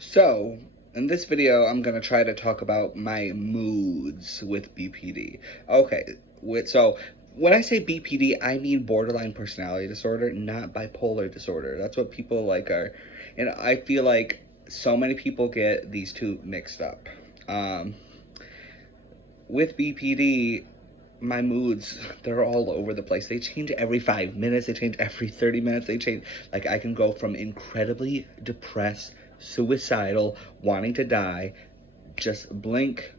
So, in this video, I'm gonna try to talk about my moods with BPD. Okay, so when I say BPD, I mean borderline personality disorder, not bipolar disorder. That's what people like are, and I feel like so many people get these two mixed up. Um, with BPD, my moods, they're all over the place. They change every 5 minutes, they change every 30 minutes, they change. Like, I can go from incredibly depressed, suicidal, wanting to die, just blink,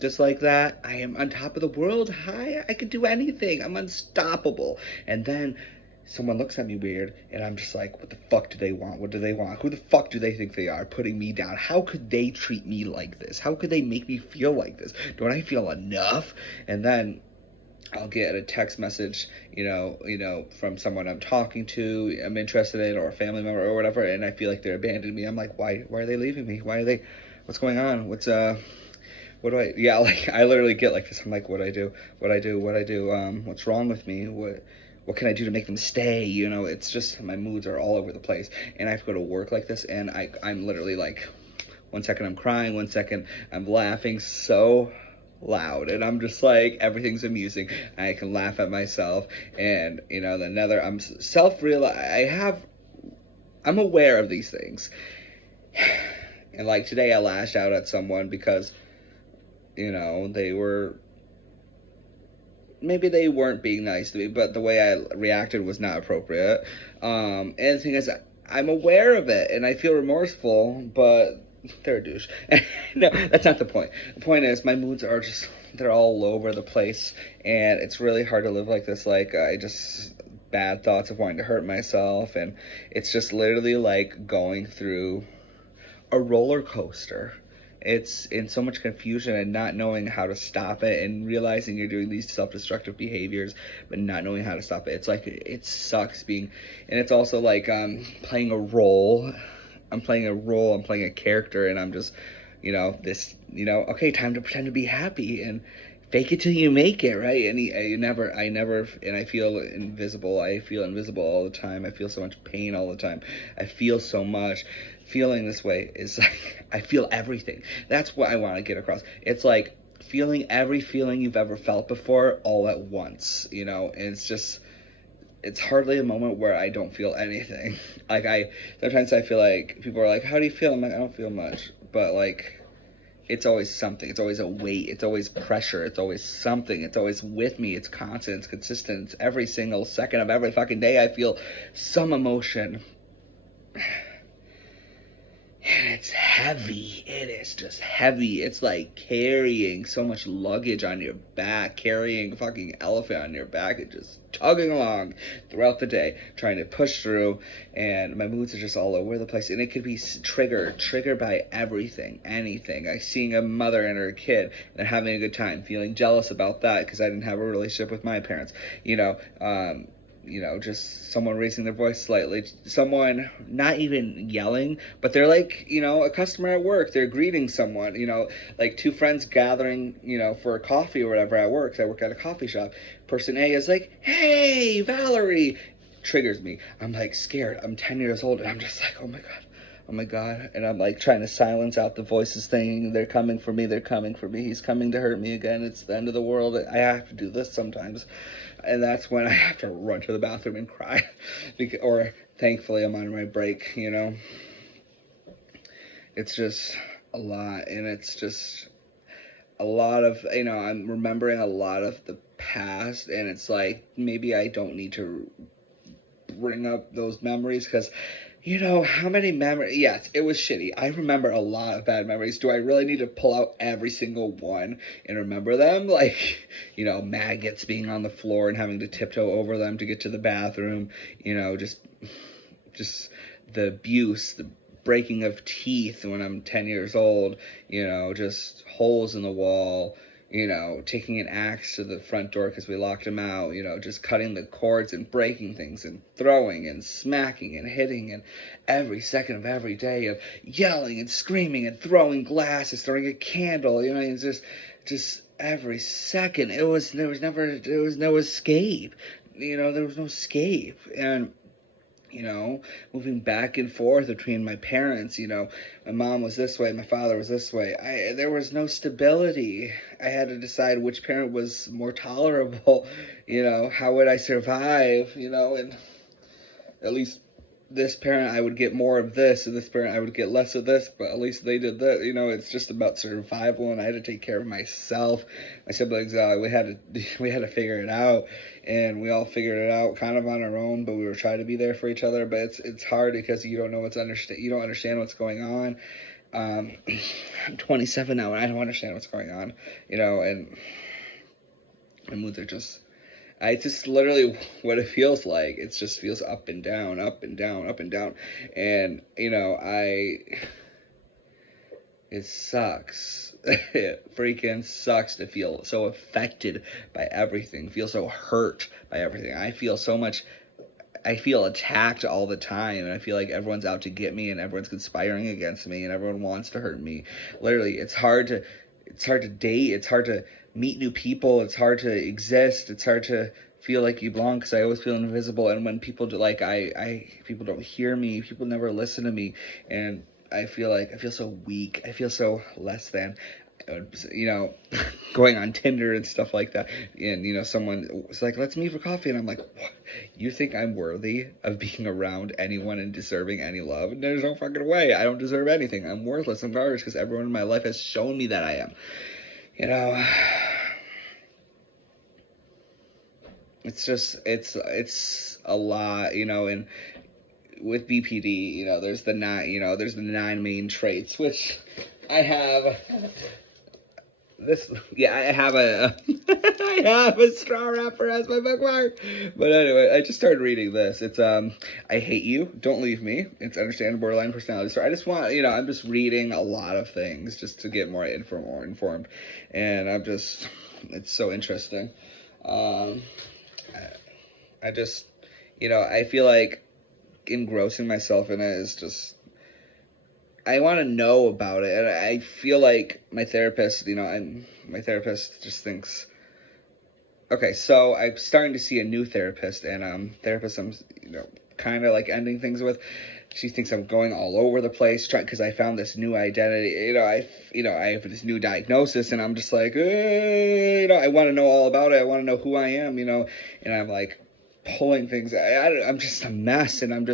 just like that. I am on top of the world. Hi, I can do anything. I'm unstoppable. And then someone looks at me weird, and I'm just like, what the fuck do they want? What do they want? Who the fuck do they think they are, putting me down? How could they treat me like this? How could they make me feel like this? Don't I feel enough? And then I'll get a text message, from someone I'm talking to, I'm interested in, or a family member or whatever, and I feel like they're abandoning me. I'm like, why are they leaving me? Why are they, what's going on? What do I, yeah, like, I literally get like this. I'm like, what I do, what's wrong with me? What can I do to make them stay? It's just, my moods are all over the place, and I have to go to work like this, and I'm literally like, 1 second I'm crying, 1 second I'm laughing so loud, and I'm just like, everything's amusing. I can laugh at myself, and another, I'm self-real. I'm aware of these things, and like today I lashed out at someone because they were, maybe they weren't being nice to me, but the way I reacted was not appropriate. And the thing is, I'm aware of it and I feel remorseful, but they're a douche. No, that's not the point. The point is, my moods are just, they're all over the place, and it's really hard to live like this. Like, I just, bad thoughts of wanting to hurt myself, and it's just literally like going through a roller coaster. It's in so much confusion and not knowing how to stop it, and realizing you're doing these self-destructive behaviors but not knowing how to stop it. It's like, it sucks being, and it's also like, playing a role. I'm playing a character, and I'm just, okay, time to pretend to be happy and fake it till you make it, right? And and I feel invisible. I feel invisible all the time. I feel so much pain all the time. I feel so much. Feeling this way is like, I feel everything. That's what I want to get across. It's like feeling every feeling you've ever felt before all at once, and it's just, it's hardly a moment where I don't feel anything. Like, sometimes I feel like people are like, how do you feel? I'm like, I don't feel much. But like, it's always something. It's always a weight. It's always pressure. It's always something. It's always with me. It's constant. It's consistent. It's every single second of every fucking day I feel some emotion. And it's heavy. It is just heavy. It's like carrying so much luggage on your back, carrying a fucking elephant on your back, and just tugging along throughout the day, trying to push through. And my moods are just all over the place. And it could be triggered by everything, anything. I seeing a mother and her kid, and they're having a good time, feeling jealous about that because I didn't have a relationship with my parents. Just someone raising their voice slightly, someone not even yelling, but they're like, a customer at work, they're greeting someone, like two friends gathering, for a coffee or whatever at work. I work at a coffee shop. Person A is like, hey, Valerie, triggers me. I'm like scared. I'm 10 years old, and I'm just like, oh my God. Oh my God. And I'm like trying to silence out the voices saying, they're coming for me, they're coming for me, he's coming to hurt me again, it's the end of the world. I have to do this sometimes. And that's when I have to run to the bathroom and cry. Or thankfully I'm on my break. It's just a lot, and it's just a lot of, I'm remembering a lot of the past, and it's like, maybe I don't need to bring up those memories because, how many memories? Yes, it was shitty. I remember a lot of bad memories. Do I really need to pull out every single one and remember them? Like, maggots being on the floor and having to tiptoe over them to get to the bathroom. Just the abuse, the breaking of teeth when I'm 10 years old. Just holes in the wall. Taking an axe to the front door because we locked him out, just cutting the cords and breaking things and throwing and smacking and hitting, and every second of every day of yelling and screaming and throwing glasses, throwing a candle, it's just every second. There was no escape, there was no escape. And you know, moving back and forth between my parents. My mom was this way, my father was this way. There was no stability. I had to decide which parent was more tolerable. How would I survive? And at least this parent I would get more of this, and this parent I would get less of this, but at least they did that. It's just about survival, and I had to take care of myself. My siblings, we had to figure it out, and we all figured it out kind of on our own. But we were trying to be there for each other. But it's hard because you don't know you don't understand what's going on. I'm 27 now, and I don't understand what's going on. And my moods are just I just literally what it feels like. It just feels up and down, up and down, up and down. And, it sucks. It freaking sucks to feel so affected by everything, feel so hurt by everything. I feel attacked all the time, and I feel like everyone's out to get me, and everyone's conspiring against me, and everyone wants to hurt me. Literally, it's hard to date, it's hard to meet new people, it's hard to exist, it's hard to feel like you belong because I always feel invisible. And when people do, like people don't hear me, people never listen to me, and I feel so weak. I feel so less than. You know, going on Tinder and stuff like that, and someone was like, "Let's meet for coffee," and I'm like, "What? You think I'm worthy of being around anyone and deserving any love? There's no fucking way. I don't deserve anything. I'm worthless. I'm garbage because everyone in my life has shown me that I am." You know, it's a lot. And with BPD, there's the nine main traits, which I have. This, yeah, I have a I have a straw wrapper as my bookmark. But anyway, I just started reading this. It's I hate you, don't leave me. It's understand borderline personality. So I just want, I'm just reading a lot of things just to get more informed, and it's so interesting. Um, I just, I feel like engrossing myself in it is just, I want to know about it, and I feel like my therapist just thinks, okay, so I'm starting to see a new therapist, and therapist I'm kind of like ending things with. She thinks I'm going all over the place, because I found this new identity. I have this new diagnosis, and I'm just like, I want to know all about it. I want to know who I am, and I'm like pulling things. I'm just a mess, and I'm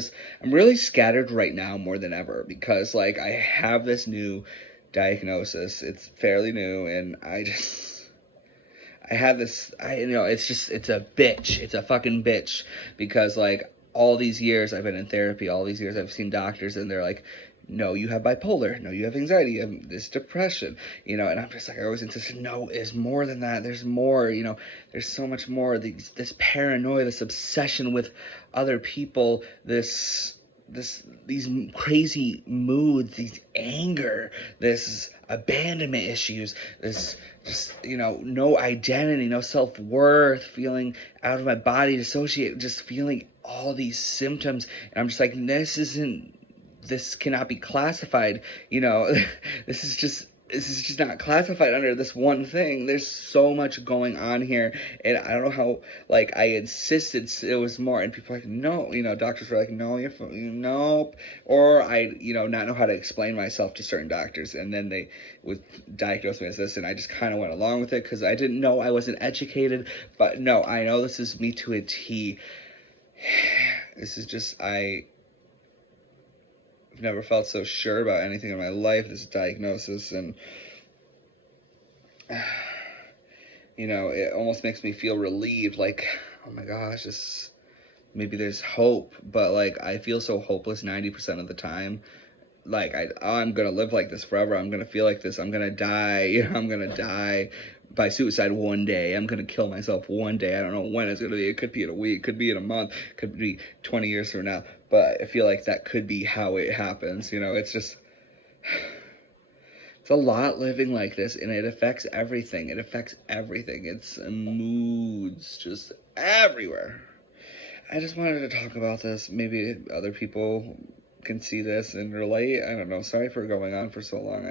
really scattered right now more than ever because like I have this new diagnosis. It's fairly new, and I have this. It's a bitch. It's a fucking bitch because like all these years I've been in therapy, all these years I've seen doctors, and they're like, no, you have bipolar, no, you have anxiety, you have this depression, and I'm just like, I always insist, no, it's more than that, there's more, there's so much more, this paranoia, this obsession with other people, these crazy moods, these anger, this abandonment issues, this just no identity, no self-worth, feeling out of my body, dissociate, just feeling all these symptoms, and I'm just like, this cannot be classified, this is just not classified under this one thing. There's so much going on here, and I don't know how, like, I insisted it was more, and people are like, no, doctors were like, no, nope, or I, not know how to explain myself to certain doctors, and then they would diagnose me as this, and I just kind of went along with it, because I didn't know, I wasn't educated, but no, I know this is me to a T. This is just, I've never felt so sure about anything in my life, this diagnosis, and it almost makes me feel relieved, like, oh my gosh, maybe there's hope, but like I feel so hopeless 90% of the time. Like I'm gonna live like this forever. I'm gonna feel like this. I'm gonna die. I'm gonna die by suicide one day. I'm gonna kill myself one day. I don't know when it's gonna be. It could be in a week. Could be in a month. Could be 20 years from now. But I feel like that could be how it happens. It's just, it's a lot living like this, and it affects everything. It affects everything. It's moods just everywhere. I just wanted to talk about this. Maybe other people can see this and relate. I don't know. Sorry for going on for so long.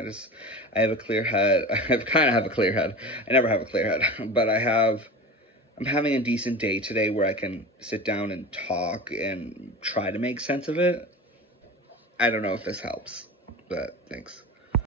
I have a clear head. I kind of have a clear head. I never have a clear head, but I have I'm having a decent day today where I can sit down and talk and try to make sense of it. I don't know if this helps, but thanks.